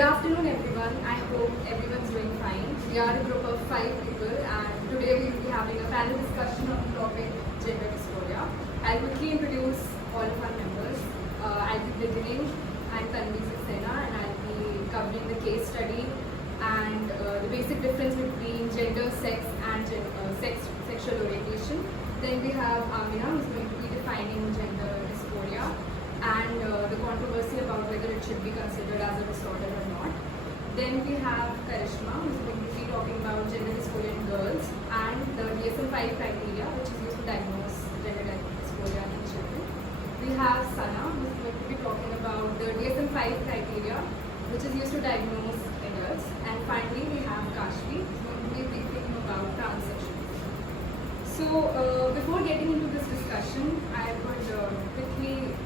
Good afternoon, everyone. I hope everyone's doing fine. We are a group of 5 people, and today we will be having a panel discussion on the topic gender dysphoria. I'll quickly introduce all of our members. I'll be beginning. I'm Tanvi Saxena, and I'll be covering the case study and the basic difference between gender, sex, and sexual orientation. Then we have Amina, who's going to be defining gender dysphoria and the controversy about whether it should be considered as a disorder or not. Then we have Karishma, who's going to be talking about gender dysphoria in girls and the DSM-5 criteria, which is used to diagnose gender dysphoria in children. We have Sana, who's going to be talking about the DSM-5 criteria, which is used to diagnose adults. And finally, we have Kashvi, who's going to be speaking about transsexuals. So, before getting into this discussion, I would quickly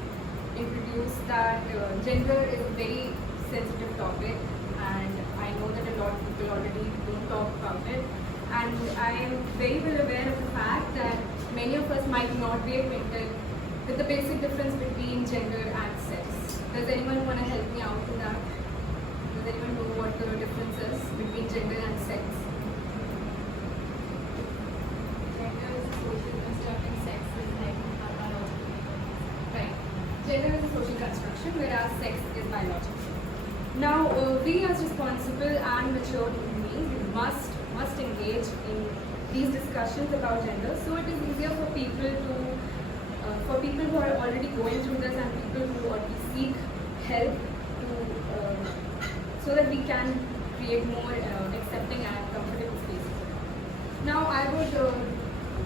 introduce that gender is a very sensitive topic, and I know that a lot of people already don't talk about it, and I am very well aware of the fact that many of us might not be acquainted with the basic difference between gender and sex. Does anyone want to help me out with that? Does anyone know what the difference is between gender and sex? Gender is a social construct and sex is like a biological. Right. Gender is a social construction, whereas sex is biological. Now, we as responsible and mature human beings, we must engage in these discussions about gender, so it is easier for people who are already going through this and people who already seek help so that we can create more accepting and comfortable spaces. Now, I would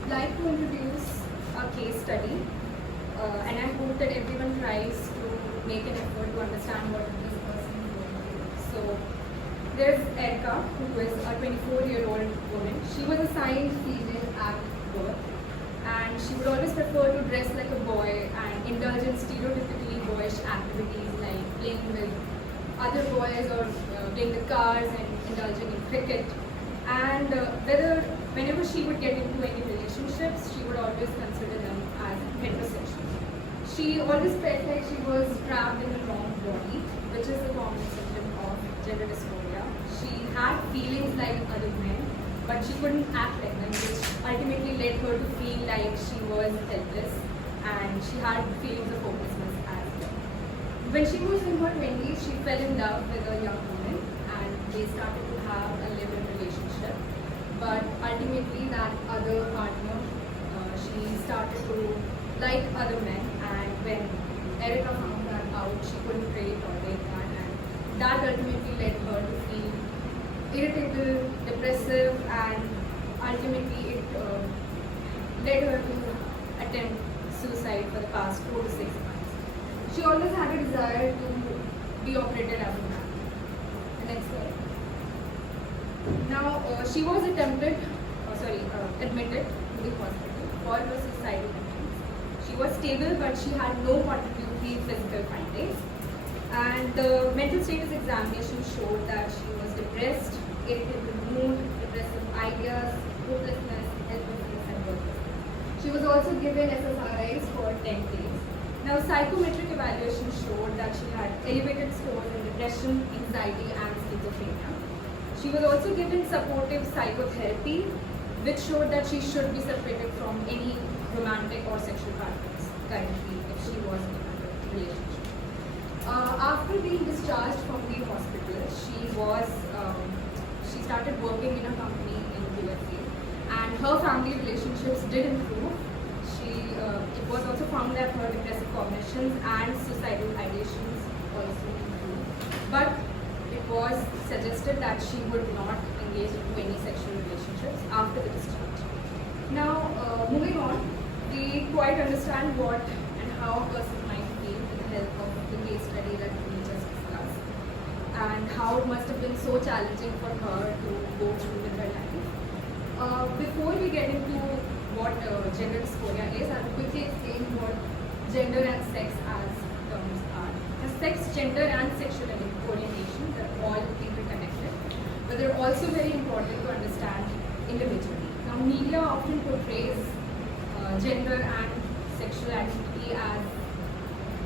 like to introduce a case study. And I hope that everyone tries to make an effort to understand what this person is going through. So there's Erica, who is a 24-year-old woman. She was assigned female at birth, and she would always prefer to dress like a boy and indulge in stereotypically boyish activities like playing with other boys or playing with cars and indulging in cricket. And whenever she would get into any relationships, she would always consider them as heterosexual. She always felt like she was trapped in the wrong body, which is a common symptom of gender dysphoria. She had feelings like other men, but she couldn't act like them, which ultimately led her to feel like she was helpless, and she had feelings of hopelessness as well. When she was in her 20s, she fell in love with a young woman, and they started to have a live-in relationship. But ultimately, that other partner, she started to like other men, and when Erica found that out, she couldn't really tolerate that, and that ultimately led her to feel irritable, depressive, and ultimately it led her to attempt suicide for the past 4 to 6 months. She always had a desire to be operated as a man. The next slide. Now, she was admitted to the hospital for her suicidal attempts. She was stable, but she had no contributory physical findings. And the mental status examination showed that she was depressed, irritable mood, depressive ideas, hopelessness, helplessness, and worthlessness. She was also given SSRIs for 10 days. Now, psychometric evaluation showed that she had elevated scores in depression, anxiety, and schizophrenia. She was also given supportive psychotherapy, which showed that she should be separated from any romantic or sexual partners currently if she was in a relationship. After being discharged from the hospital, she started working in a company in the USA, and her family relationships did improve. It was also found that her depressive cognitions and suicidal ideations also improved. But it was suggested that she would not engage into any sexual relationships after the discharge. Now, moving on, we quite understand what and how a person might feel with the help of the case study that we just discussed, and how it must have been so challenging for her to go through with her life. Before we get into what gender dysphoria is, I will quickly explain what gender and sex as terms are. Now, sex, gender, and sexual orientation are all interconnected, but they're also very important to understand individually. Now, media often portrays gender and sexual identity as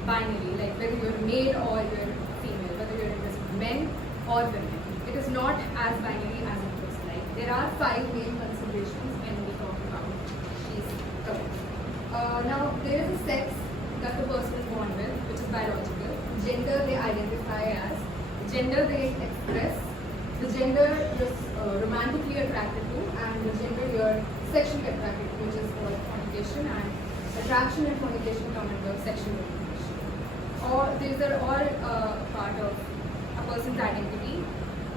binary, like whether you're male or you're female, whether you're interested in men or women. It is not as binary as it looks like. There are 5 main considerations when we talk about these terms. Now, there is a sex that the person is born with, which is biological. Gender they identify as, gender they express, the gender you're romantically attracted to, and the gender you're sexually attracted to, which is called fornication, and attraction and fornication come under sexual orientation. Or these are all part of a person's identity,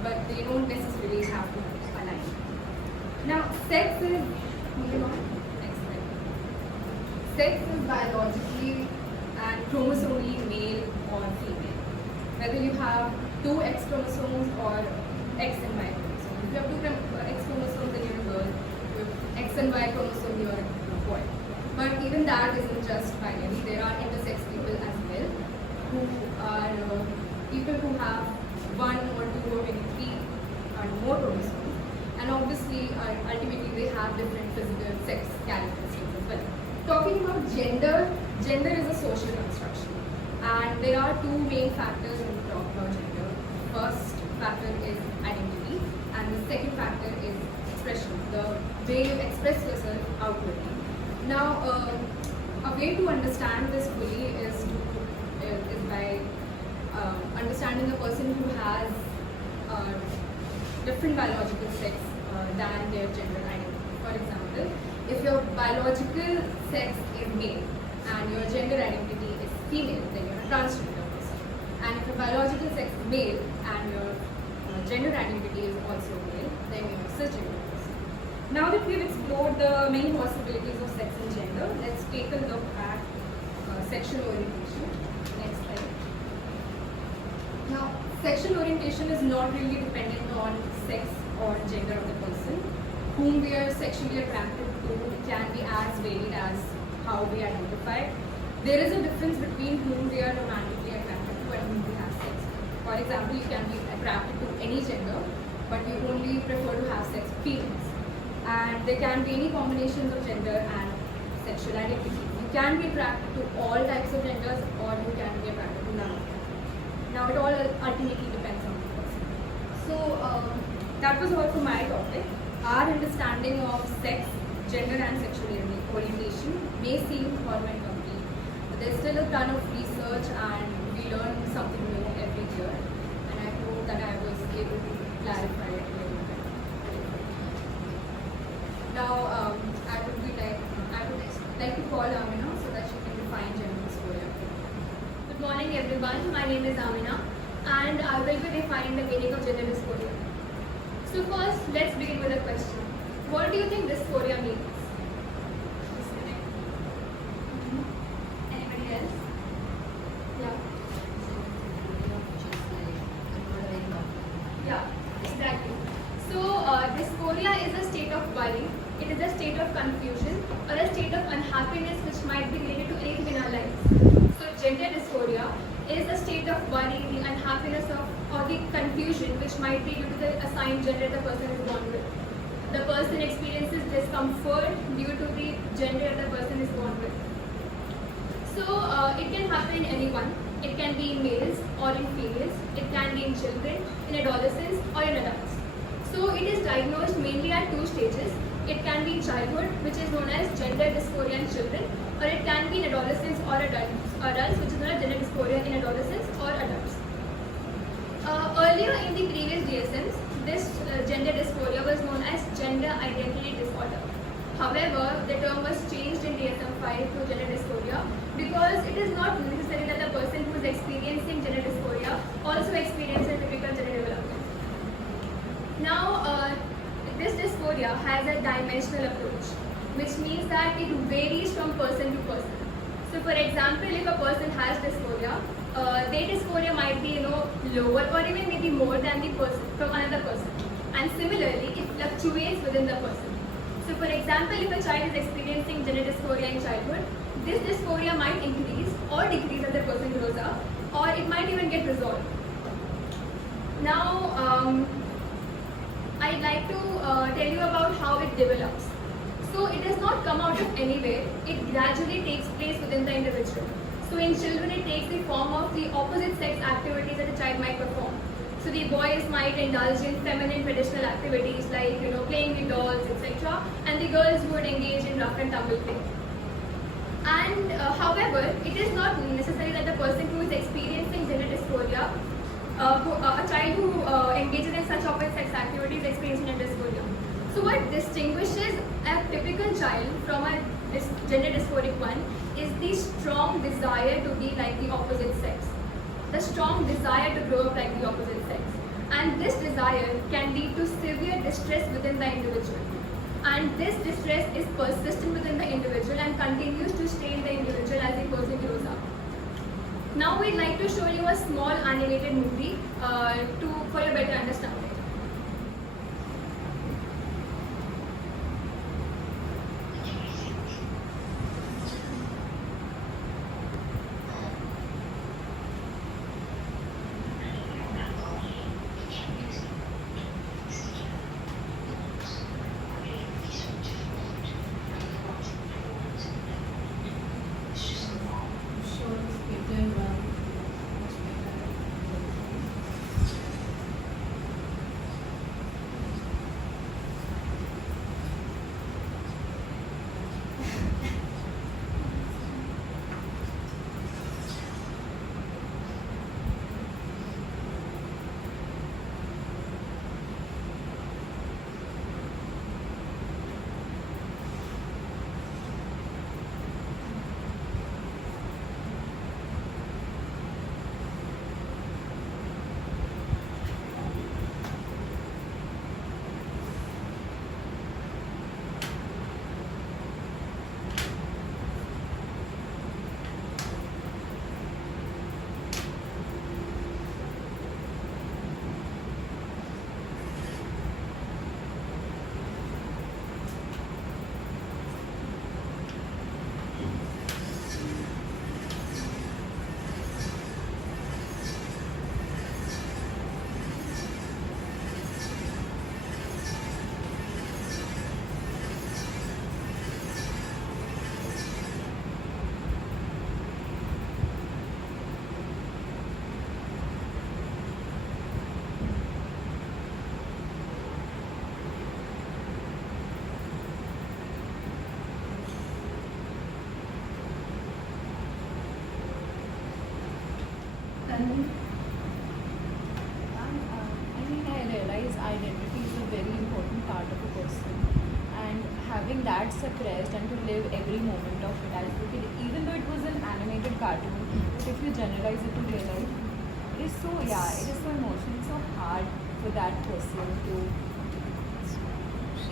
but they don't necessarily have to align. Now, sex is, moving on, next slide. Sex is biologically and chromosomally male or female. Whether you have 2 X chromosomes or X and Y chromosomes. If you have 2 X chromosomes, then you're a girl. If you have X and Y chromosome, you're a boy. But even that isn't just binary. There are intersex people as well, who are people who have 1 or 2 or maybe 3 and more chromosomes. And obviously, ultimately, they have different physical sex characteristics as well. Talking about gender, gender is a social construction. And there are 2 main factors when we talk about gender. First factor is identity, and the second factor is expression, the way you express yourself outwardly. Now, a way to understand this fully is by understanding a person who has different biological sex than their gender identity. For example, if your biological sex is male and your gender identity is female, then you're a transgender person. And if your biological sex is male and your gender identity is also male, then you're a cisgender person. Now that we've explored the many possibilities of sex and gender, let's take a look at sexual orientation. Next slide. Now, sexual orientation is not really dependent on sex or gender of the person. Whom we are sexually attracted to can be as varied as how we identify. There is a difference between whom we are romantically attracted to and whom we have sex with. For example, you can be attracted to any gender, but you only prefer to have sex with females. And there can be any combinations of gender and sexual identity. You can be attracted to all types of genders, or you can be attracted to none of them. Now, it all ultimately depends on the person. So, that was all for my topic. Our understanding of sex, gender and sexual orientation may seem formal and complete, but there's still a ton of research and we learn something new every year, and I hope that I was able to clarify it a little bit. Now, I would like to call Amina so that she can define gender dysphoria. Good morning everyone, my name is Amina and I will be defining the meaning of gender dysphoria. So first, let's begin with a question. What do you think dysphoria means? Anybody else? Yeah. Yeah, exactly. So dysphoria is a state of worry. It is a state of confusion or a state of unhappiness which might be related to anything in our lives. So gender dysphoria is a state of worry, the unhappiness or the confusion which might be due to the assigned gender the person is born with. The person experiences discomfort due to the gender the person is born with. So it can happen in anyone. It can be in males or in females. It can be in children, in adolescents or in adults. So it is diagnosed mainly at 2 stages. It can be in childhood, which is known as gender dysphoria in children, or it can be in adolescents or adults, which is known as gender dysphoria in adolescents or adults. Earlier in the previous DSMs, this gender dysphoria was known as gender identity disorder. However, the term was changed in DSM-5 to gender dysphoria because it is not necessary that the person who is experiencing gender dysphoria also experiences typical gender development. Now, this dysphoria has a dimensional approach, which means that it varies from person to person. So, for example, if a person has dysphoria, their dysphoria might be lower or even maybe more than the person from another person. And similarly, it fluctuates within the person. So, for example, if a child is experiencing gender dysphoria in childhood, this dysphoria might increase or decrease as the person grows up, or it might even get resolved. Now, I'd like to tell you about how it develops. So it does not come out of anywhere, it gradually takes place within the individual. So in children it takes the form of the opposite sex activities that a child might perform. So the boys might indulge in feminine traditional activities like playing with dolls, etc., and the girls would engage in rough and tumble play. And however, it is not necessary that the person who is experiencing gender dysphoria, a child who engages in such opposite sex activities experiencing gender dysphoria. So what distinguishes a typical child from a gender dysphoric one is the strong desire to be like the opposite sex. The strong desire to grow up like the opposite sex. And this desire can lead to severe distress within the individual. And this distress is persistent within the individual and continues to stay in the individual as the person grows up. Now we'd like to show you a small animated movie for your better understanding. I realize identity is a very important part of a person, and having that suppressed and to live every moment of it as if it, even though it was an animated cartoon, but if you generalize it to real life, it is so it is so emotional, so hard for that person to.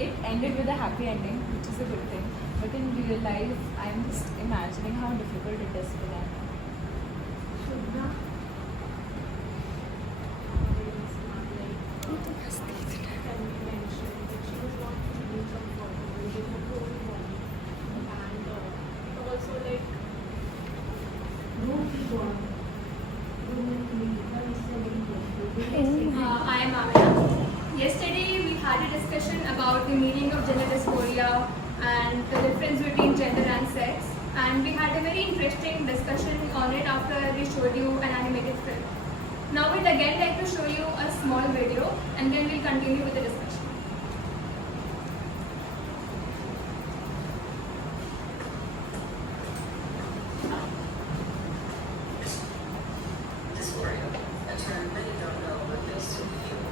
It ended with a happy ending, which is a good thing, but in real life, I'm just imagining how difficult it is for them. I am Amina. Yesterday we had a discussion about the meaning of gender dysphoria and the difference between gender and sex, and we had a very interesting discussion on it after we showed you an animated film. Now we'd again like to show you a small video and then we'll continue with the discussion. Dysphoria, a term many don't know but may soon feel.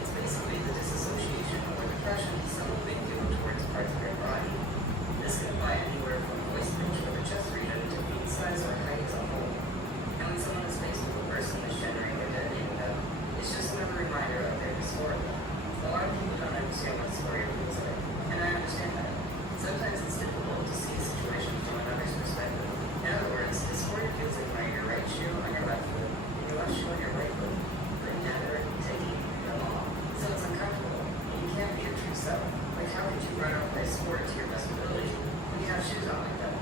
It's basically the disassociation or depression someone may feel towards parts of their body. This can apply anywhere from voice pitch or the chest region to being size or height as a whole. And when someone is faced with a person misgendering or deadening them, it's just another reminder of their dysphoria. A lot of people don't understand what dysphoria feels like, and I understand that. Sometimes it's difficult to see a situation from another's perspective. In other words, dysphoria feels like wearing your right shoe on your left foot, and your left shoe on your right foot, putting together, taking them off. So it's uncomfortable, and you can't be your true self. Like how could you run or play sport to your best ability when you have shoes on like that?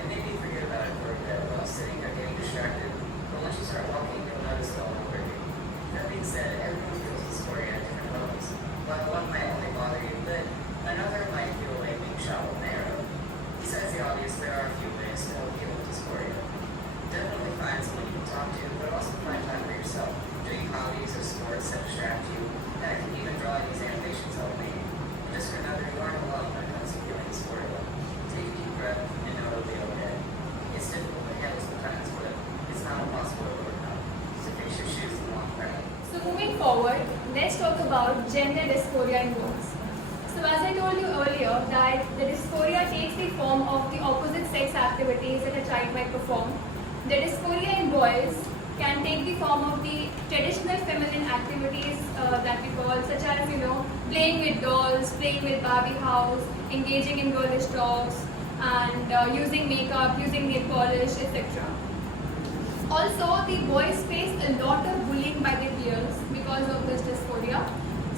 And maybe you forget about it for a bit while sitting or getting distracted, but once you start walking, you'll notice it all over you. That being said, everyone feels dysphoria at different levels. While one might only bother you a bit, moving forward, let's talk about gender dysphoria in boys. So as I told you earlier that the dysphoria takes the form of the opposite sex activities that a child might perform. The dysphoria in boys can take the form of the traditional feminine activities that we call, such as playing with dolls, playing with Barbie house, engaging in girlish talks, and using makeup, using nail polish, etc. Also, the boys face a lot of bullying by their peers because of this dysphoria.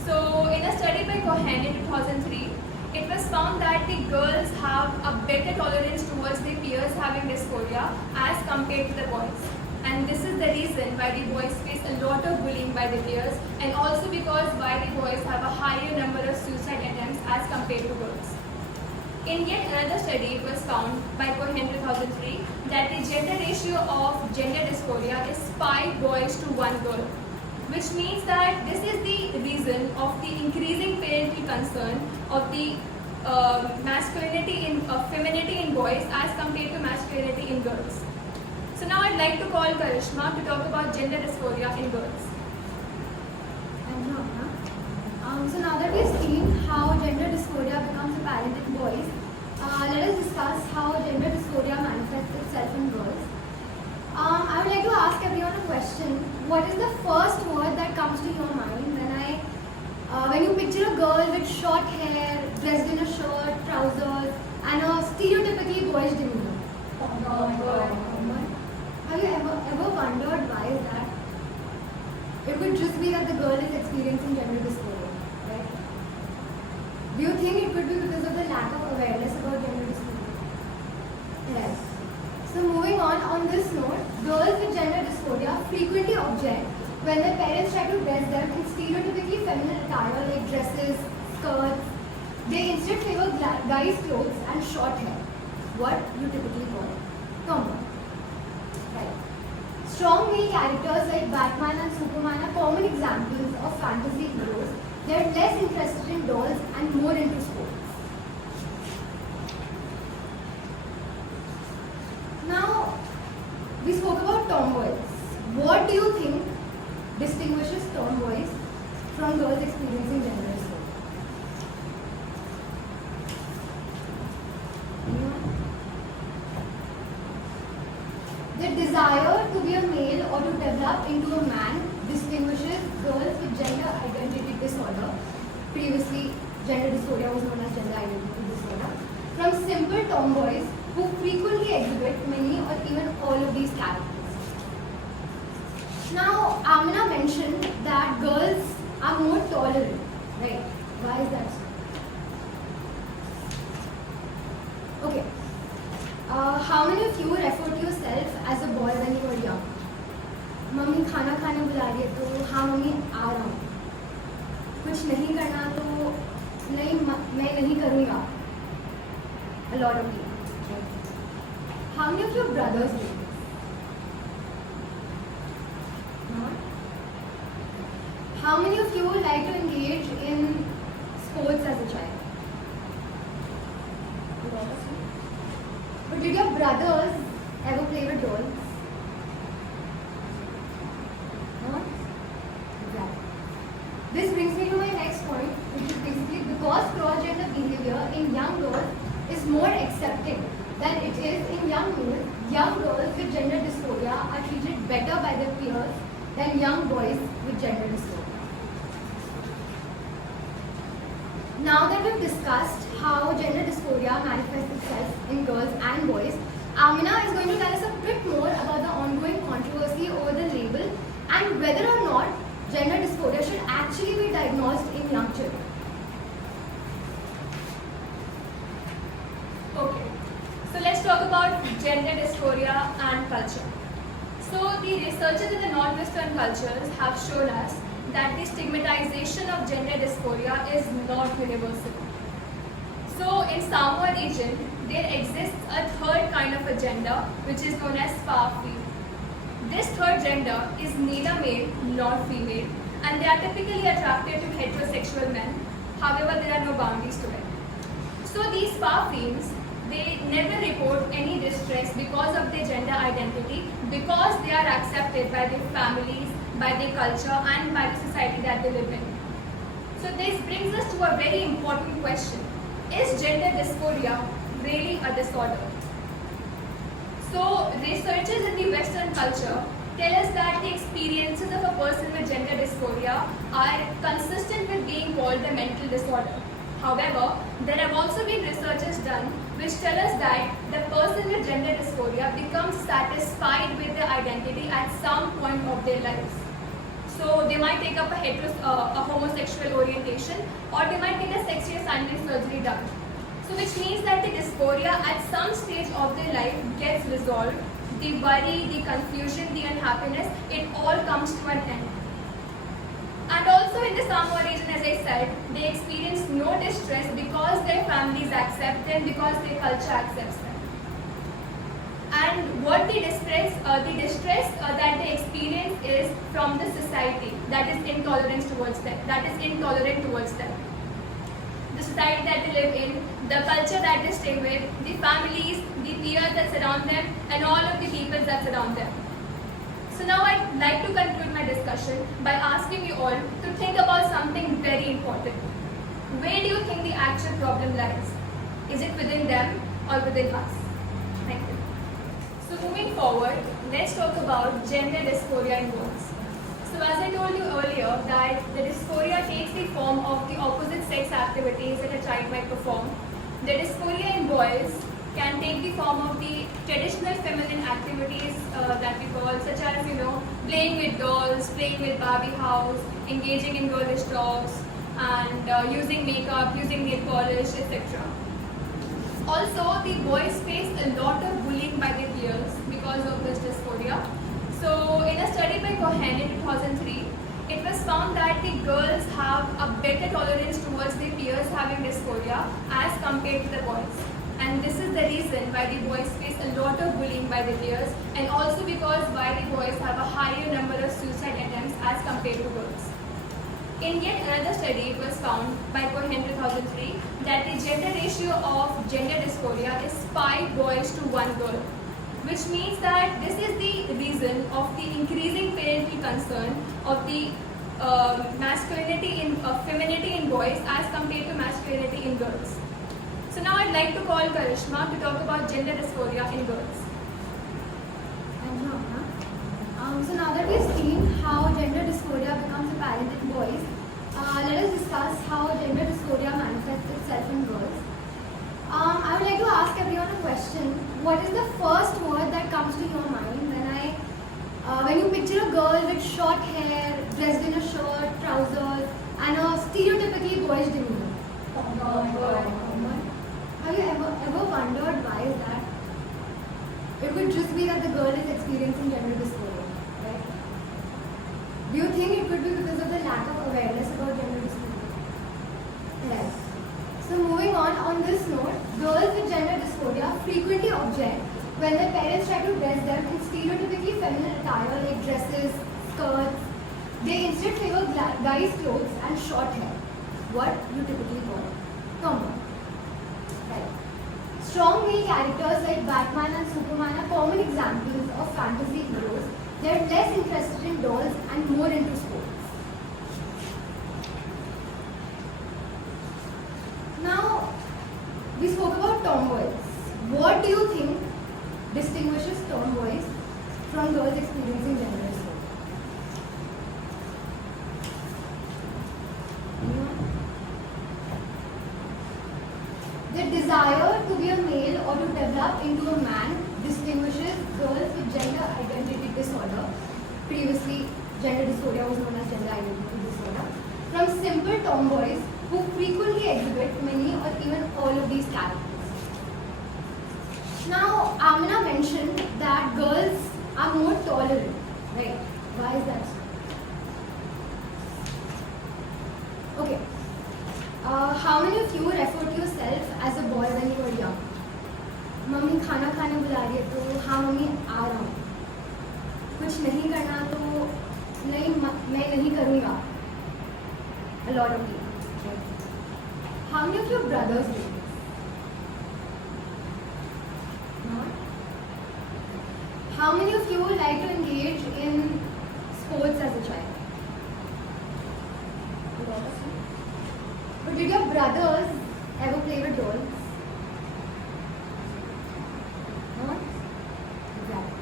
So, in a study by Cohen in 2003, it was found that the girls have a better tolerance towards their peers having dysphoria as compared to the boys. And this is the reason why the boys face a lot of bullying by their peers, and also because why the boys have a higher number of suicide attempts as compared to girls. In yet another study, it was found by Cohen 2003 that the gender ratio of gender dysphoria is 5 boys to 1 girl, which means that this is the reason of the increasing parental concern of the femininity in boys as compared to masculinity in girls. So now I'd like to call Karishma to talk about gender dysphoria in girls. Thank you, Amna. So now that we've seen how gender dysphoria becomes apparent in boys, let us discuss how gender dysphoria manifests itself in girls. I would like to ask everyone a question. What is the first word that comes to your mind when you picture a girl with short hair, dressed in a shirt, trousers, and a stereotypically boyish demeanor? Have you ever wondered why is that? It would just be that the girl is experiencing gender dysphoria, right? Do you think it could be because of the lack of awareness about gender dysphoria? Yes. So moving on this note, girls with gender dysphoria frequently object when their parents try to dress them in stereotypically feminine attire like dresses, skirts. They instead favor guys' clothes and short hair, what you typically call tomboy. Right. Strong male characters like Batman and Superman are common examples of fantasy heroes. They are less interested in dolls and more into sports. Now, we spoke about tomboys. What do you think distinguishes tomboys from girls experiencing gender dysphoria? Anyone? The desire to be a male or to develop into a man distinguishes girls with gender identity disorder. Previously, gender dysphoria was known as gender identity disorder. From simple tomboys who frequently exhibit many or even all of these characters. Now, Amina mentioned that girls are more tolerant, right? Why is that so? Okay. How many of you refer to yourself as a boy when you were young? Mummy खाना खाने बुला रही है तो हाँ mummy आ रहा हूँ. कुछ नहीं करना तो नहीं मैं नहीं करूँगा. A lot of people. How many of your brothers do this? No? How many of you like to engage in sports as a child? A lot of you. But did your brothers ever play with dolls? No? Exactly. This brings me to my next point, which is basically because cross-gender behavior in young girls is more accepted than it is in young males, young girls with gender dysphoria are treated better by their peers than young boys with gender dysphoria. Now that we've discussed how gender dysphoria manifests itself in girls and boys, Amina is going to tell us a bit more about the ongoing controversy over the label and whether or not gender dysphoria should actually be diagnosed in young children. Okay, so let's talk about gender dysphoria and culture. So the researchers in the non-Western cultures have shown us that the stigmatization of gender dysphoria is not universal. So in Samoa region, there exists a third kind of a gender which is known as Spaafi. This third gender is neither male nor female, and they are typically attracted to heterosexual men. However, there are no boundaries to it. So these Spaafines, they never report any distress because of their gender identity, because they are accepted by their families, by their culture and by the society that they live in. So this brings us to a very important question. Is gender dysphoria really a disorder? So researchers in the Western culture tell us that the experiences of a person with gender dysphoria are consistent with being called a mental disorder. However, there have also been researches done which tell us that the person with gender dysphoria becomes satisfied with their identity at some point of their lives. So they might take up a homosexual orientation, or they might get a sex reassignment surgery done. So which means that the dysphoria at some stage of their life gets resolved. The worry, the confusion, the unhappiness, it all comes to an end. And also in the Samoa region, as I said, they experience no distress because their families accept them, because their culture accepts them. And what the distress that they experience is from the society that is intolerant towards them, The society that they live in, the culture that they stay with, the families, the peers that surround them, and all of the people that surround them. So now I'd like to conclude my discussion by asking you all to think about something very important. Where do you think the actual problem lies? Is it within them or within us? Thank you. So moving forward, let's talk about gender dysphoria in boys. So as I told you earlier that the dysphoria takes the form of the opposite sex activities that a child might perform. The dysphoria in boys can take the form of the traditional feminine activities that we call, such as, playing with dolls, playing with Barbie house, engaging in girlish talks, and using makeup, using nail polish, etc. Also, the boys face a lot of bullying by their peers because of this dysphoria. So, in a study by Cohen in 2003, it was found that the girls have a better tolerance towards their peers having dysphoria as compared to the boys. And this is the reason why the boys face a lot of bullying by their peers, and also because why the boys have a higher number of suicide attempts as compared to girls. In yet another study, it was found by Cohen 2003 that the gender ratio of gender dysphoria is 5 boys to 1 girl, which means that this is the reason of the increasing parental concern of the femininity in boys as compared to masculinity in girls. So now I'd like to call Karishma to talk about gender dysphoria in girls. Thank you, Amna. So now that we've seen how gender dysphoria becomes apparent in boys, let us discuss how gender dysphoria manifests itself in girls. I would like to ask everyone a question. What is the first word that comes to your mind when you picture a girl with short hair, dressed in a shirt, trousers, and a stereotypically boyish demeanor? Tomboy. Have you ever wondered why is that? It could just be that the girl is experiencing gender dysphoria, right? Do you think it could be because of the lack of awareness about gender dysphoria? Yes. So moving on this note, girls with gender dysphoria frequently object when their parents try to dress them in stereotypically feminine attire like dresses, skirts. They instead favor guys' clothes and short hair, what you typically call tomboy. Right. Strong male characters like Batman and Superman are common examples of fantasy heroes. They are less interested in dolls and more into sports. Now, we spoke about tomboys. What do you think distinguishes tomboys from girls experiencing gender dysphoria? Anyone? The desire to be a male or to develop into a man distinguishes girls with gender identity disorder. Previously, gender dysphoria was known as gender identity disorder, from simple tomboys who frequently exhibit many or even all of these characters. Now, Amina mentioned that girls are more tolerant, right? Why is that so? Okay. How many of you refer to yourself as a boy when you were young? Mummy खाना खाने बुला रही है तो हाँ mummy आ रहा हूँ. कुछ नहीं करना तो नहीं मैं नहीं करूँगा. A lot of people. How many of your brothers do this? Not? How many of you like to engage in sports as a child? A lot of you. But did your brothers ever play with dolls? No? Exactly.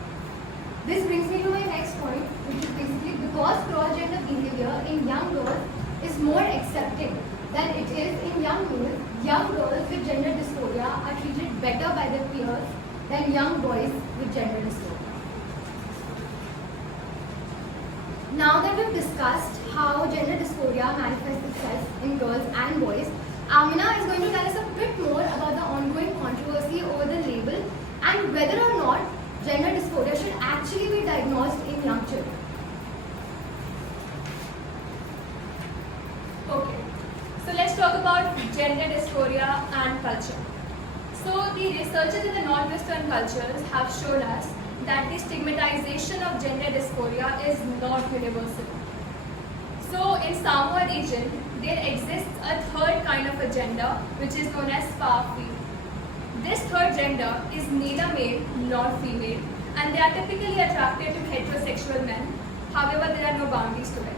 This brings me to my next point, which is basically because cross-gender behavior in young girls is more accepted than it is in young males, young girls with gender dysphoria are treated better by their peers than young boys with gender dysphoria. Now that we've discussed how gender dysphoria manifests itself in girls and boys, Amina is going to tell us a bit more about the ongoing controversy over the label and whether or not gender dysphoria should actually be diagnosed in young children. Okay, so let's talk about gender dysphoria and culture. So the researchers in the non-Western cultures have shown us that the stigmatization of gender dysphoria is not universal. So in Samoa region, there exists a third kind of a gender which is known as Fa-Fe. This third gender is neither male nor female, and they are typically attracted to heterosexual men. However, there are no boundaries to it.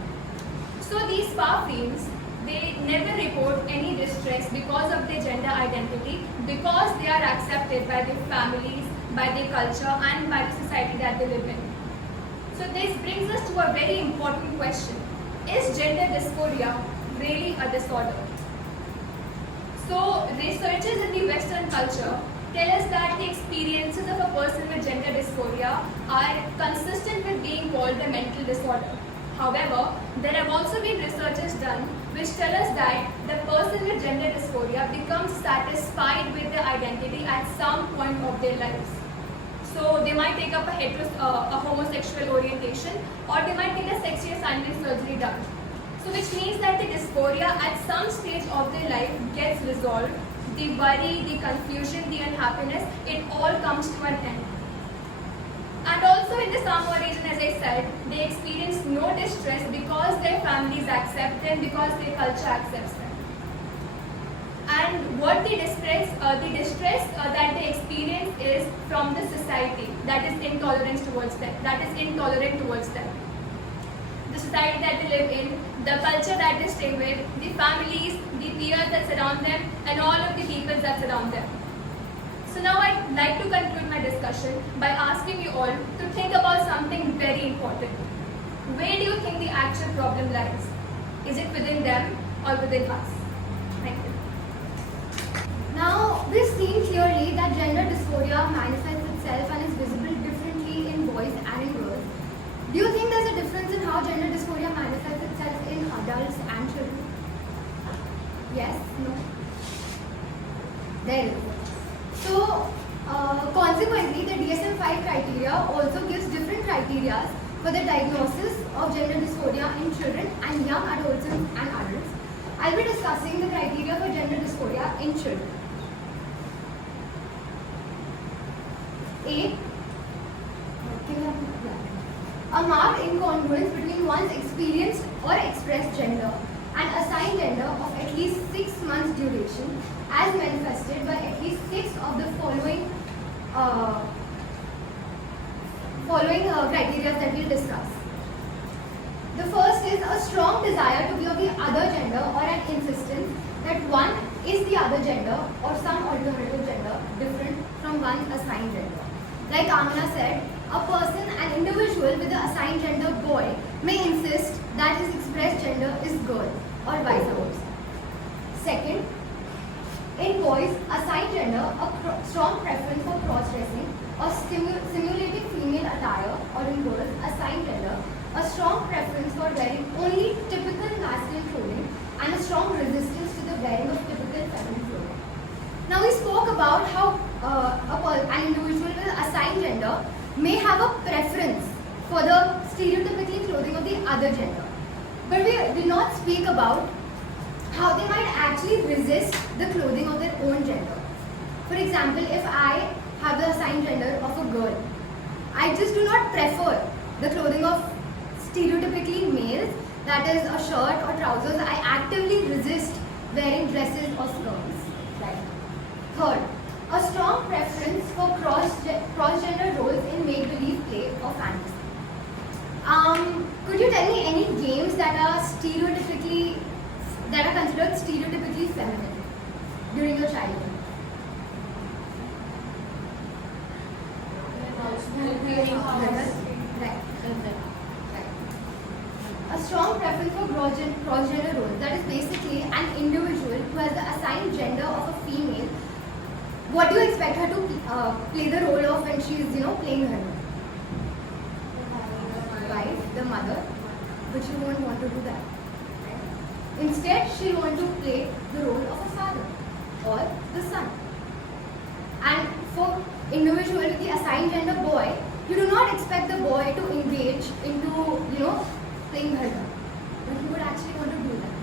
So these Fa-Fems, they never report any distress because of their gender identity, because they are accepted by their families, by their culture, and by the society that they live in. So this brings us to a very important question. Is gender dysphoria really a disorder? So researchers in the Western culture tell us that the experiences of a person with gender dysphoria are consistent with being called a mental disorder. However, there have also been researches done which tell us that the person with gender dysphoria becomes satisfied with their identity at some point of their lives. So they might take up a homosexual orientation, or they might get a sex reassignment surgery done. So which means that the dysphoria at some stage of their life gets resolved. The worry, the confusion, the unhappiness, it all comes to an end. And also in the Samoa region, as I said, they experience no distress because their families accept them, because their culture accepts them. And what the distress that they experience is from the society that is intolerant towards them, The society that they live in, the culture that they stay with, the families, the peers that surround them, and all of the people that surround them. So now I'd like to conclude my discussion by asking you all to think about something very important. Where do you think the actual problem lies? Is it within them or within us? Thank you. Now, we've seen clearly that gender dysphoria manifests itself and is visible differently in boys and in girls. Do you think there's a difference in how gender dysphoria manifests itself in adults and children? Yes? No? There is. So, consequently, the DSM-5 criteria also gives different criteria for the diagnosis of gender dysphoria in children and young adolescents and adults. I'll be discussing the criteria for gender dysphoria in children. A marked incongruence between one's experienced or expressed gender and assigned gender of at least 6 months duration as manifested by at least 6 of the following criteria that we'll discuss. The first is a strong desire to be of the other gender or an insistence that one is the other gender or some alternative gender different from one's assigned gender. Like Amina said, a person, an individual with the assigned gender boy may insist that his expressed gender is girl or vice versa. Second, in boys, assigned gender, a strong preference for cross-dressing or simulating female attire, or in girls, assigned gender, a strong preference for wearing only typical masculine clothing and a strong resistance to the wearing of typical feminine clothing. Now we spoke about how an individual with assigned gender may have a preference for the stereotypically clothing of the other gender. But we did not speak about how they might actually resist the clothing of their own gender. For example, if I have the assigned gender of a girl, I just do not prefer the clothing of stereotypically males, that is a shirt or trousers. I actively resist wearing dresses or skirts. Right. Third, a strong preference for cross-gender roles in make-believe play or fantasy. Could you tell me any games that are considered stereotypically feminine during your childhood? Right. A strong preference for cross-gender roles. That is basically an individual who has the assigned gender of a female. What do you expect her to play the role of when she is, playing her role? Wife, the mother, but she won't want to do that. Right? Instead, she'll want to play the role of a father or the son. And for individual with the assigned gender boy, you do not expect the boy to engage into, playing her role. But he would actually want to do that.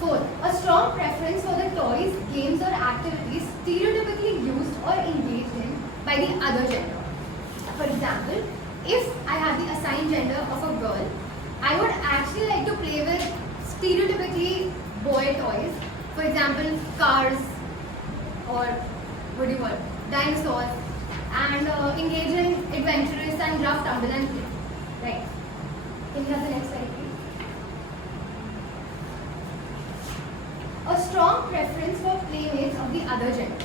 Fourth, a strong preference for the toys, games or activities stereotypically used or engaged in by the other gender. For example, if I have the assigned gender of a girl, I would actually like to play with stereotypically boy toys. For example, cars or dinosaurs, and engage in adventurous and rough tumble and play. Right. Can you have the next slide, please? A strong preference for playmates of the other gender.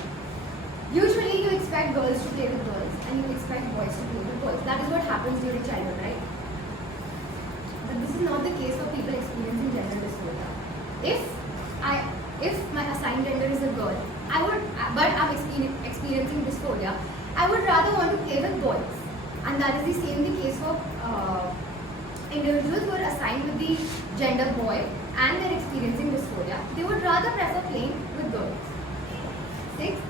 Usually you expect girls to play with girls and you expect boys to play with boys. That is what happens during childhood, right? But this is not the case for people experiencing gender dysphoria. If my assigned gender is a girl, but I'm experiencing dysphoria, I would rather want to play with boys. And that is the same case for individuals who are assigned with the gender boy and they're experiencing dysphoria. They would rather prefer playing with girls. 6.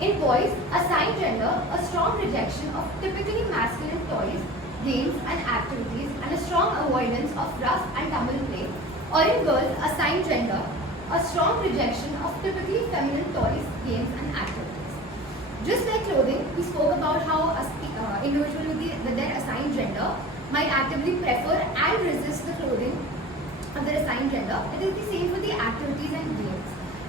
In boys, assigned gender, a strong rejection of typically masculine toys, games and activities and a strong avoidance of rough and tumble play. Or in girls, assigned gender, a strong rejection of typically feminine toys, games and activities. Just like clothing, we spoke about how individuals with their assigned gender might actively prefer and resist the clothing of their assigned gender. It is the same for the activities and games.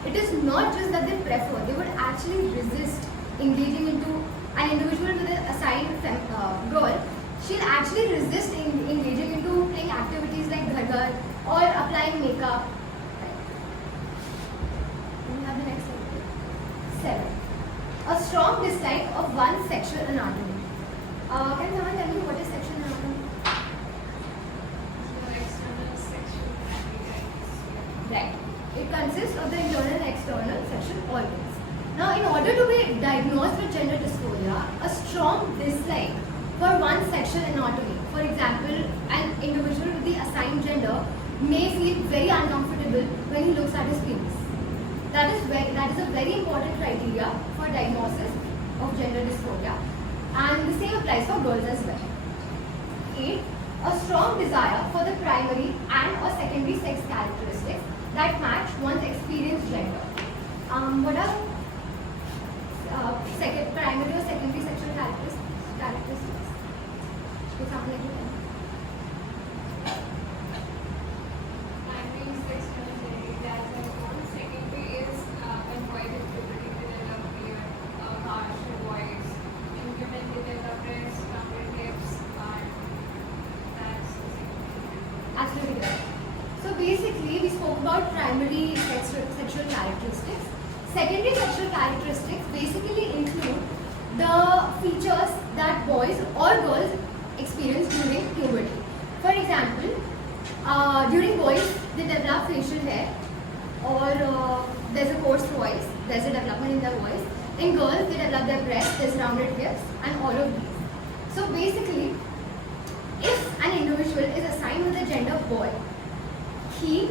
It is not just that they prefer, they would actually resist engaging into an individual with an assigned girl. She'll actually resist engaging into playing activities like ghar or applying makeup. Can we have the next slide? 7. A strong dislike of one's sexual anatomy. Can someone tell me what is sexual anatomy? Right. It consists of the internal and external sexual organs. Now, in order to be diagnosed with gender dysphoria, a strong dislike for one's sexual anatomy, for example, an individual with the assigned gender may feel very uncomfortable when he looks at his penis. That is a very important criteria for diagnosis of gender dysphoria, and the same applies for girls as well. 8. A strong desire for the primary and or secondary sex characteristics that match one's experienced gender. What are primary or secondary sexual characteristics? Could someone like to tell me? Primary sex genitalia, that's like one. Secondary is when boys is puberty, they develop clear, harsh voice. In women, they develop breasts, rounded hips, and that's the secondary. Absolutely right. So basically, we spoke about primary sexual characteristics. Secondary sexual characteristics basically include the features that boys or girls experience during puberty. For example, during boys, they develop facial hair, or there's a coarse voice, there's a development in their voice. In girls, they develop their breasts, there's rounded hips, and all of these. So basically, if an individual is assigned with the gender boy, he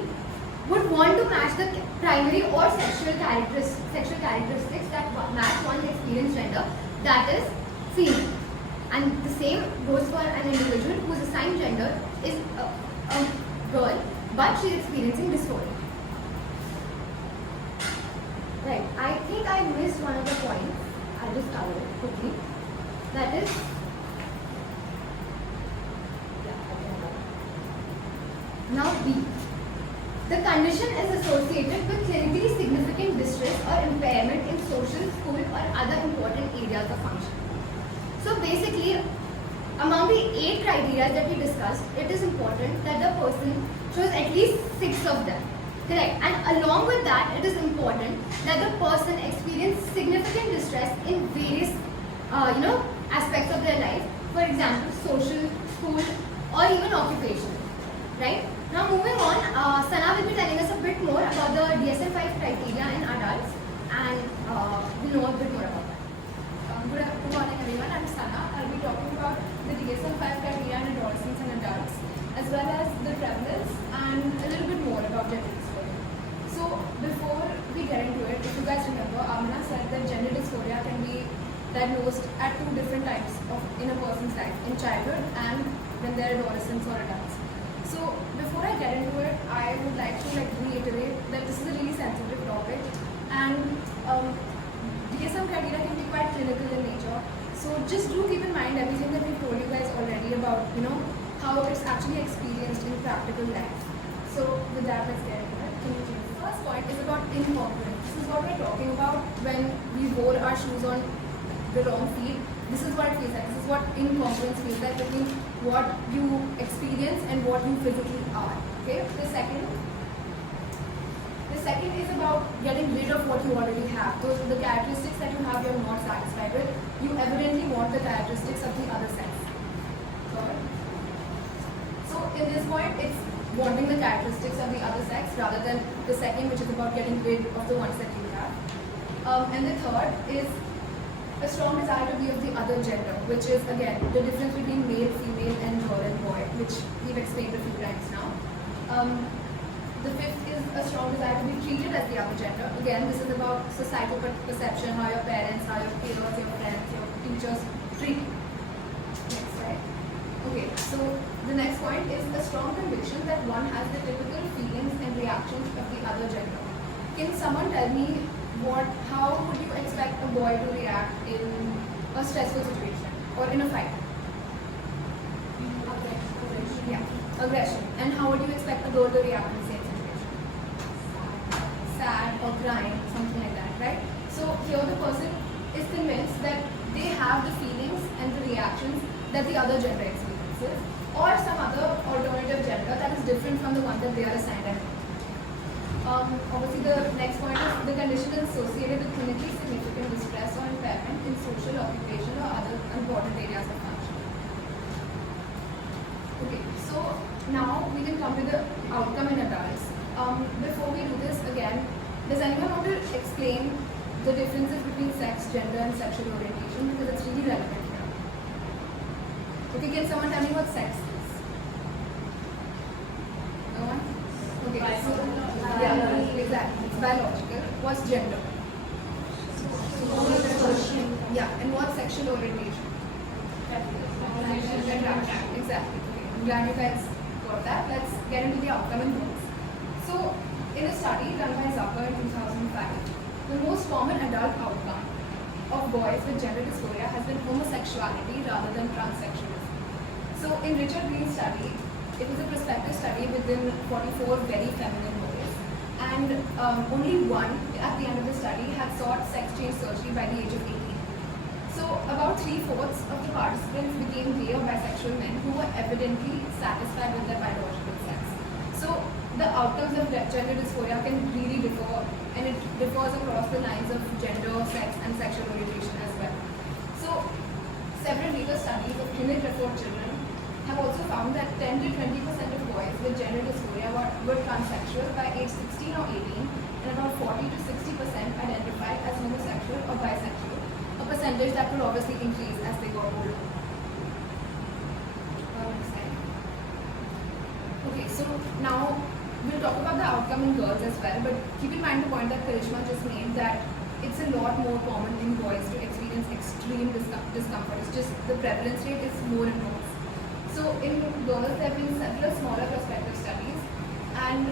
would want to match the primary or sexual characteristics that match one's experienced gender, that is female. And the same goes for an individual whose assigned gender is a girl, but she is experiencing dysphoria. Right, I think I missed one of the points. I'll just cover it quickly. That is, now B. The condition is associated with clinically significant distress or impairment in social, school or other important areas of function. So basically, among the 8 criteria that we discussed, it is important that the person shows at least 6 of them. Correct. And along with that, it is important that the person experience significant distress in various, aspects of their life. For example, social, school, or even occupational. Right. Now moving on, Sana will be telling us a bit more about the DSM-5 criteria in adults, and we'll know a bit more about that. Good morning everyone, I'm Sana. I'll be talking about the DSM-5 criteria in adolescents and adults, as well as the prevalence and a little bit more about gender dysphoria. So before we get into it, if you guys remember, Amina said that gender dysphoria can be diagnosed at 2 different times in a person's life, in childhood and when they're adolescents or adults. So before I get into it, I would like to reiterate that this is a really sensitive topic, and DSM criteria can be quite clinical in nature. So just do keep in mind everything that we've told you guys already about, how it's actually experienced in practical life. So with that, let's get into it. The first point is about incongruence. This is what we're talking about when we wore our shoes on the wrong feet. This is what it feels like. This is what incongruence feels like between what you experience and what you physically are. Okay. The second is about getting rid of what you already have. Those the characteristics that you have, you're not satisfied with. You evidently want the characteristics of the other sex. Third. So in this point, it's wanting the characteristics of the other sex rather than the second, which is about getting rid of the ones that you have. And the third is a strong desire to be of the other gender, which is again the difference between male, female, and girl and boy, which we've explained a few times now. The fifth is a strong desire to be treated as the other gender. Again, this is about societal perception, how your parents, how your peers, your friends, your teachers treat you. Next slide. Okay, so the next point is a strong conviction that one has the typical feelings and reactions of the other gender. Can someone tell me how would you expect a boy to react in a stressful situation or in a fight? Yeah, aggression. And how would you expect a girl to react in the same situation? Sad or crying, something like that, right? So here the person is convinced that they have the feelings and the reactions that the other gender experiences, or some other alternative gender that is different from the one that they are assigned at. Obviously the next point is the condition is associated with clinically significant distress or impairment in social, occupational, or other important areas of function. Okay, so now we can come to the outcome in adults. Before we do this again, does anyone want to explain the differences between sex, gender, and sexual orientation, because it's really relevant here? Okay, can someone tell me what sex is? No one? Okay, so yeah, exactly. It's biological. What's gender? Yeah, and what's sexual orientation? Attraction. Exactly. Okay, I'm glad you guys got that. Let's get into the outcome and goals. So, in a study done by Zucker in 2005, the most common adult outcome of boys with gender dysphoria has been homosexuality rather than transsexualism. So, in Richard Green's study, it was a prospective study within 44 very feminine boys, and only one at the end of the study had sought sex change surgery by the age of 18. So about 3/4 of the participants became gay or bisexual men who were evidently satisfied with their biological sex. So the outcomes of gender dysphoria can really differ, and it differs across the lines of gender, sex, and sexual orientation as well. So several later studies of clinic-referred children have also found that 10 to 20% of boys with gender dysphoria were transsexual by age 16 or 18, and about 40 to 60% identified as homosexual or bisexual, a percentage that will obviously increase as they got older. Okay, so now we'll talk about the outcome in girls as well, but keep in mind the point that Karishma just made, that it's a lot more common in boys to experience extreme discomfort. It's just the prevalence rate is more in boys. So in girls, there have been several smaller prospective studies, and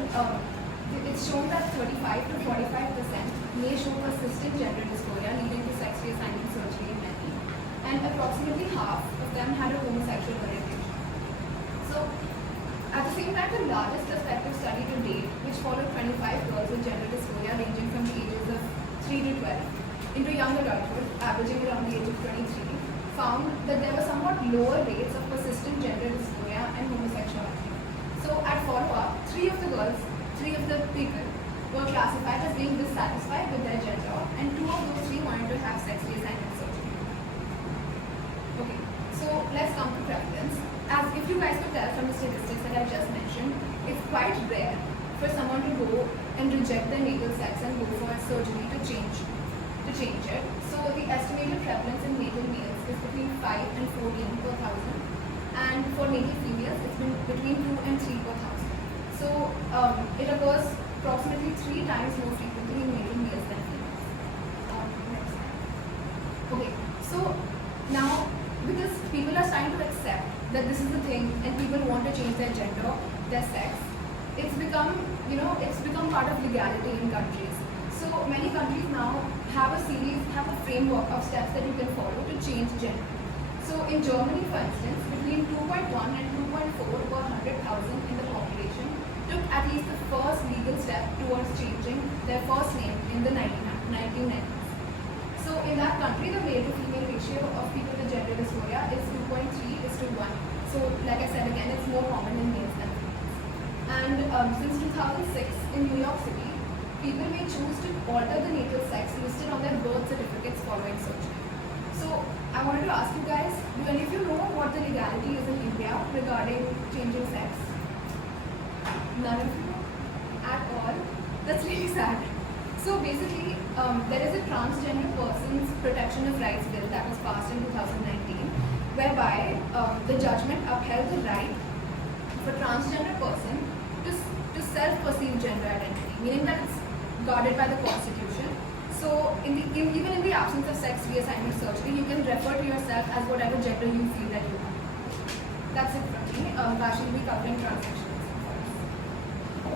it's shown that 35 to 45% may show persistent gender dysphoria leading to sex reassignment surgery in men, and approximately half of them had a homosexual orientation. So at the same time, the largest prospective study to date, which followed 25 girls with gender dysphoria ranging from the ages of 3 to 12 into young adulthood, averaging around the age of 23, found that there were somewhat lower rates of persistent gender dysphoria and homosexuality. So at follow-up, three of the people were classified as being dissatisfied with their gender, and two of those three wanted to have sex reassignment surgery. Okay, so let's come to prevalence. As if you guys could tell from the statistics that I just mentioned, it's quite rare for someone to go and reject their natal sex and go for surgery to change it. So the estimated prevalence in natal males is between 5 and 14 per thousand, and for natal females it's been between 2 and 3 per thousand. So it occurs approximately 3 times more frequently in natal males than females. Next slide. Okay, so now because people are starting to accept that this is the thing and people want to change their gender, their sex, it's become part of legality in countries. So many countries now have a framework of steps that you can follow to change gender. So in Germany, for instance, between 2.1 and 2.4 per 100,000 in the population took at least the first legal step towards changing their first name in the 1990s. So in that country, the male to female ratio of people with gender dysphoria is 2.3:1. So like I said again, it's more common in males than females. And since 2006 in New York City, people may choose to alter the natal sex listed on their birth certificates following surgery. So I wanted to ask you guys, do any of you know what the legality is in India regarding changing sex? None of you at all? That's really sad. So basically, there is a transgender person's protection of rights bill that was passed in 2019, whereby the judgment upheld the right for transgender person to self-perceived gender identity, meaning that it's guarded by the constitution. So even in the absence of sex reassignment surgery, you can refer to yourself as whatever gender you feel that you are. That's it from me. Kashi will be covering transsexualism for us.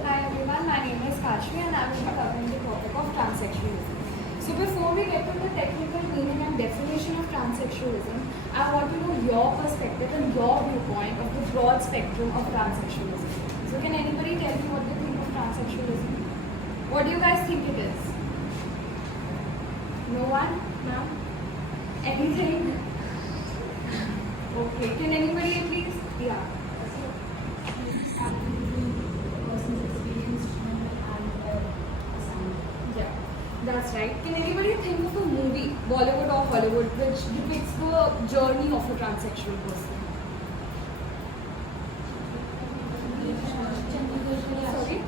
Hi everyone, my name is Kashi and I will be covering the topic of transsexualism. So before we get to the technical meaning and definition of transsexualism, I want to know your perspective and your viewpoint of the broad spectrum of transsexualism. So can anybody tell me what they think of transsexualism? What do you guys think it is? No one? Ma'am? Anything? Okay, can anybody at least? Yeah. Yeah, that's right. Can anybody think of a movie, Bollywood or Hollywood, which depicts the journey of a transsexual person? Sorry?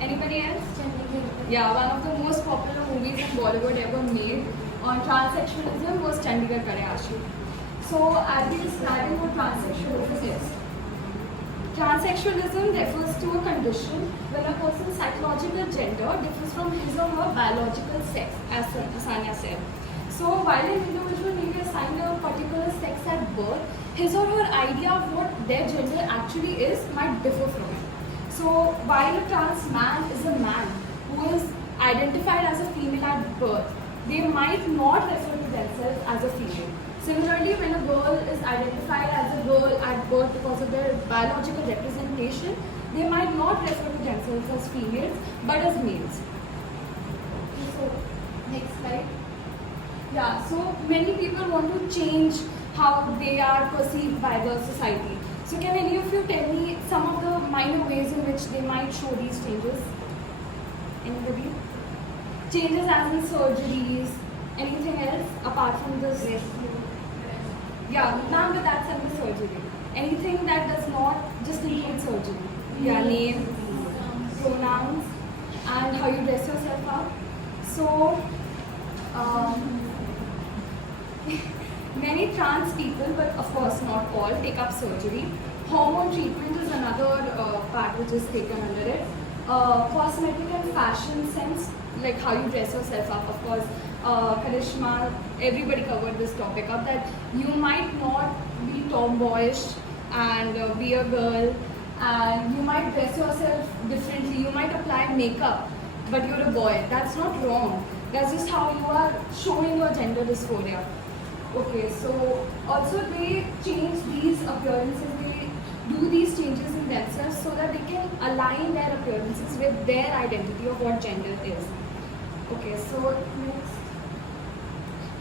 Anybody else? Yeah, one of the most popular movies in Bollywood ever made on transsexualism was Chandigarh Karayashi. So I'll be describing what transsexualism is. Transsexualism refers to a condition when a person's psychological gender differs from his or her biological sex, as Sanya said. So while an individual may be assigned a particular sex at birth, his or her idea of what their gender actually is might differ from it. So while a trans man is a man who is identified as a female at birth, they might not refer to themselves as a female. Similarly, when a girl is identified as a girl at birth because of their biological representation, they might not refer to themselves as females but as males. So, next slide. Yeah, so many people want to change how they are perceived by the society. So can any of you tell me some of the minor ways in which they might show these changes? Anybody? Changes as in surgeries, anything else apart from this? Yeah, ma'am, but that's under surgery. Anything that does not just include surgery. Yeah, name, pronouns, and how you dress yourself up. So, many trans people, but of course not all, take up surgery. Hormone treatment is another part which is taken under it. Cosmetic and fashion sense, like how you dress yourself up, of course. Karishma, everybody covered this topic up, that you might not be tomboyish and be a girl, and you might dress yourself differently. You might apply makeup, but you're a boy. That's not wrong. That's just how you are showing your gender dysphoria. Okay, so also they change these appearances, they do these changes in themselves so that they can align their appearances with their identity of what gender is. Okay, so next.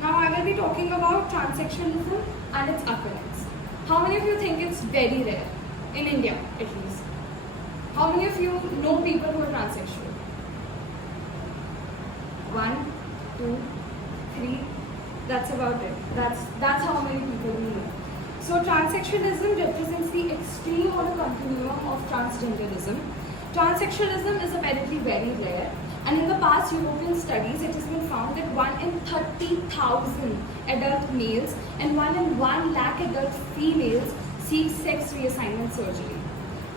Now I will be talking about transsexualism and its occurrence. How many of you think it's very rare? In India, at least. How many of you know people who are transsexual? 1, 2, 3. That's about it. That's how many people we know. So transsexualism represents the extreme on a continuum of transgenderism. Transsexualism is apparently very rare, and in the past European studies it has been found that 1 in 30,000 adult males and 1 in 1 lakh adult females seek sex reassignment surgery.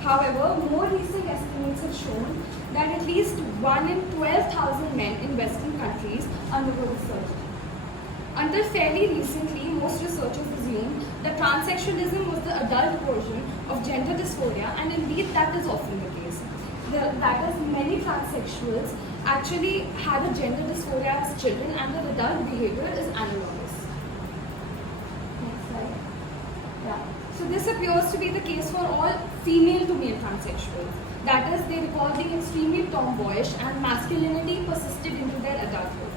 However, more recent estimates have shown that at least 1 in 12,000 men in Western countries undergo this surgery. Until fairly recently, most researchers assumed that transsexualism was the adult version of gender dysphoria, and indeed that is often the case. That is, many transsexuals actually had a gender dysphoria as children, and their adult behavior is analogous. Next slide. Yeah. So this appears to be the case for all female to male transsexuals. That is, they recall being extremely tomboyish and masculinity persisted into their adulthood.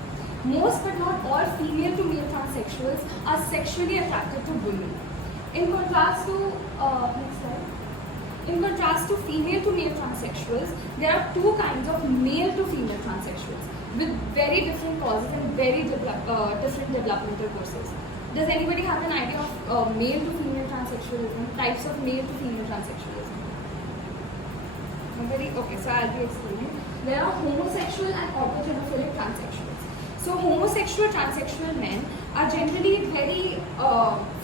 Most but not all female to male transsexuals are sexually attracted to women. In contrast to next slide. In contrast to female to male transsexuals, there are two kinds of male to female transsexuals with very different causes and very different developmental courses. Does anybody have an idea of male to female transsexualism? Types of male to female transsexualism? Nobody? Okay, so I'll be explaining. There are homosexual and autogenophilic transsexuals. So homosexual transsexual men are generally very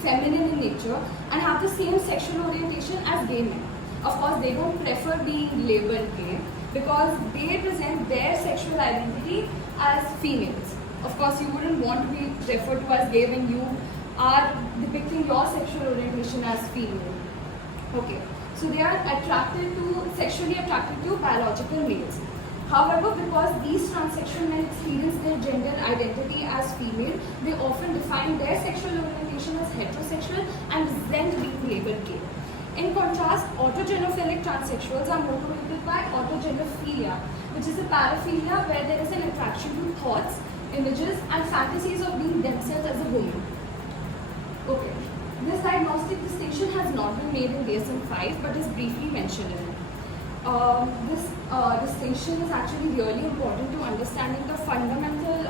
feminine in nature and have the same sexual orientation as gay men. Of course, they don't prefer being labeled gay because they present their sexual identity as females. Of course, you wouldn't want to be referred to as gay when you are depicting your sexual orientation as female. Okay, so they are sexually attracted to biological males. However, because these transsexual men experience their gender identity as female, they often define their sexual orientation as heterosexual and resent being labeled gay. In contrast, autogenophilic transsexuals are motivated by autogenophilia, which is a paraphilia where there is an attraction to thoughts, images, and fantasies of being themselves as a woman. Okay, this diagnostic distinction has not been made in DSM-5 but is briefly mentioned in it. This distinction is actually really important to understanding the fundamental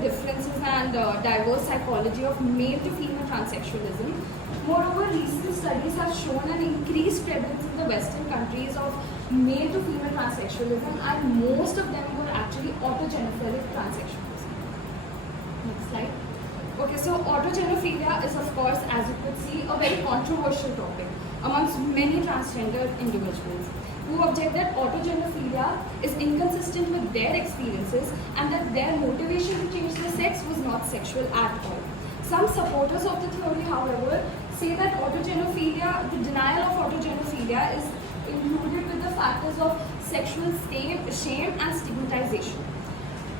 differences and diverse psychology of male to female transsexualism. Moreover, recent studies have shown an increased prevalence in the Western countries of male to female transsexualism, and most of them were actually autogenophilic transsexualism. Next slide. Okay, so autogenophilia is, of course, as you could see, a very controversial topic amongst many transgender individuals who object that autogenophilia is inconsistent with their experiences and that their motivation to change their sex was not sexual at all. Some supporters of the theory, however, say that autogenophilia, the denial of autogenophilia is included with the factors of sexual shame and stigmatization.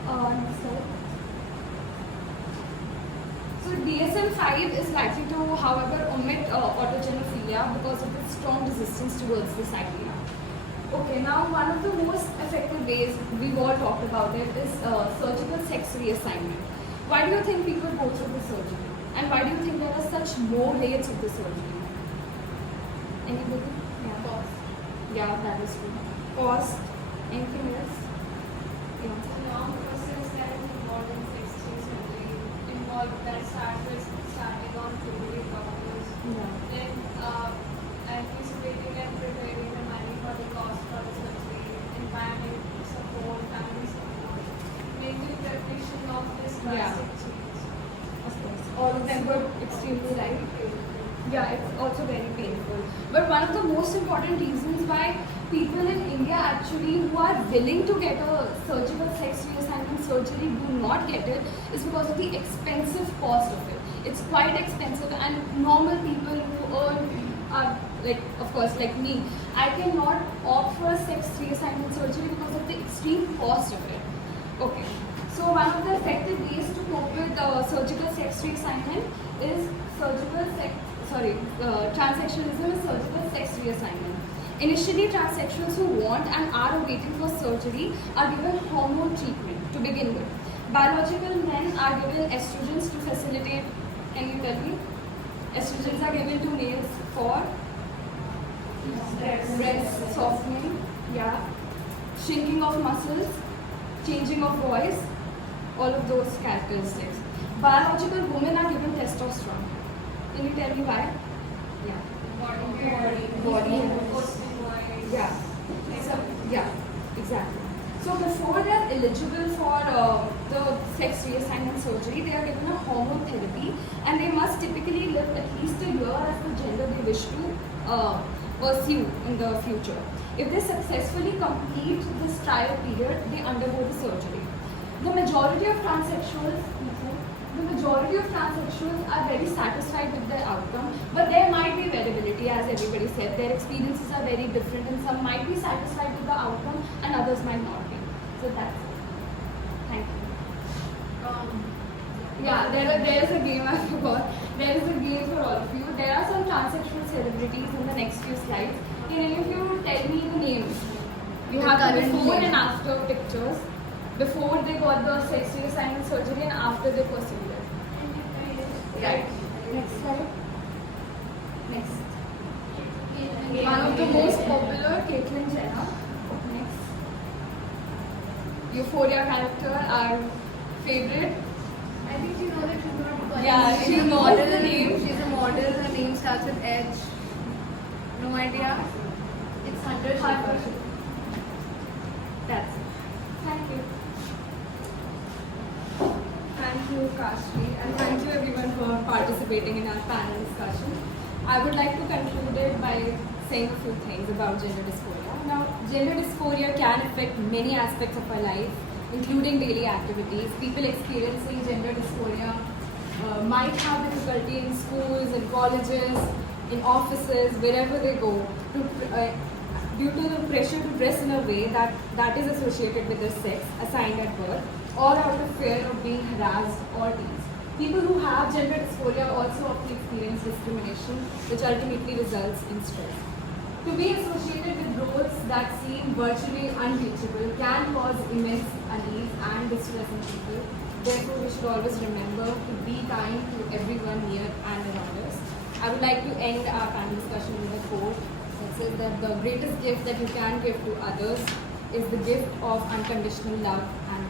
Next slide. So DSM-5 is likely to, however, omit autogenophilia because of its strong resistance towards this idea. Okay, now one of the most effective ways we've all talked about it is surgical sex reassignment. Why do you think people go through the surgery? And why do you think there are such low rates of the surgery? Anybody? Yeah. Cost. Yeah, that is true. Cost. Anything else? Yeah. The long process that is involved in sex surgery starting on puberty doctors. Yeah. Then anticipating and preparing the money for the cost for the surgery, environment support, family support, mental preparation of this drastic change. Of course. All of them were extremely right. Yeah, it's also very painful. But one of the most important reasons why people in India actually who are willing to get a surgical sex reassignment surgery do not get it is because of the expensive cost of it. It's quite expensive, and normal people who earn are like, of course, like me, I cannot opt for a sex reassignment surgery because of the extreme cost of it. Okay. So one of the effective ways to cope with surgical sex reassignment is transsexualism is surgical sex reassignment. Initially, transsexuals who want and are waiting for surgery are given hormone treatment to begin with. Biological men are given estrogens to facilitate, can you tell me? Estrogens are given to males for breast softening, yeah, shrinking of muscles, changing of voice, all of those characteristics. Biological women are given testosterone. Can you tell me why? Yeah. Body. Yeah. So, yeah, exactly. So before they are eligible for the sex reassignment surgery, they are given a hormone therapy, and they must typically live at least a year as the gender they wish to pursue in the future. If they successfully complete this trial period, they undergo the surgery. The majority of transsexuals are very satisfied with their outcome, but there might be variability, as everybody said. Their experiences are very different, and some might be satisfied with the outcome and others might not be. So that's it. Thank you. Yeah, there is a game, I forgot. There is a game for all of you. There are some transsexual celebrities in the next few slides. Can any of you tell me the names? You have the before and after pictures. Before they got the sex reassignment surgery and after they pursued it. Right. Next slide. Next. One of the most popular, Caitlyn Jenner. Next. Euphoria character, our favorite. I think you know that she's not. Yeah, she's a she knows model. the name. She's a model. Her name starts with H. No idea. It's Hunter Schafer. That's it. Thank you. Thank you, Kashri, and thank you everyone for participating in our panel discussion. I would like to conclude it by saying a few things about gender dysphoria. Now, gender dysphoria can affect many aspects of our life, including daily activities. People experiencing gender dysphoria might have difficulty in schools, in colleges, in offices, wherever they go, due to the pressure to dress in a way that is associated with their sex assigned at birth, or out of fear of being harassed or teased. People who have gender dysphoria also often experience discrimination, which ultimately results in stress. To be associated with roles that seem virtually unreachable can cause immense unease and distress in people. Therefore, we should always remember to be kind to everyone near and around us. I would like to end our panel discussion with a quote that says that the greatest gift that you can give to others is the gift of unconditional love and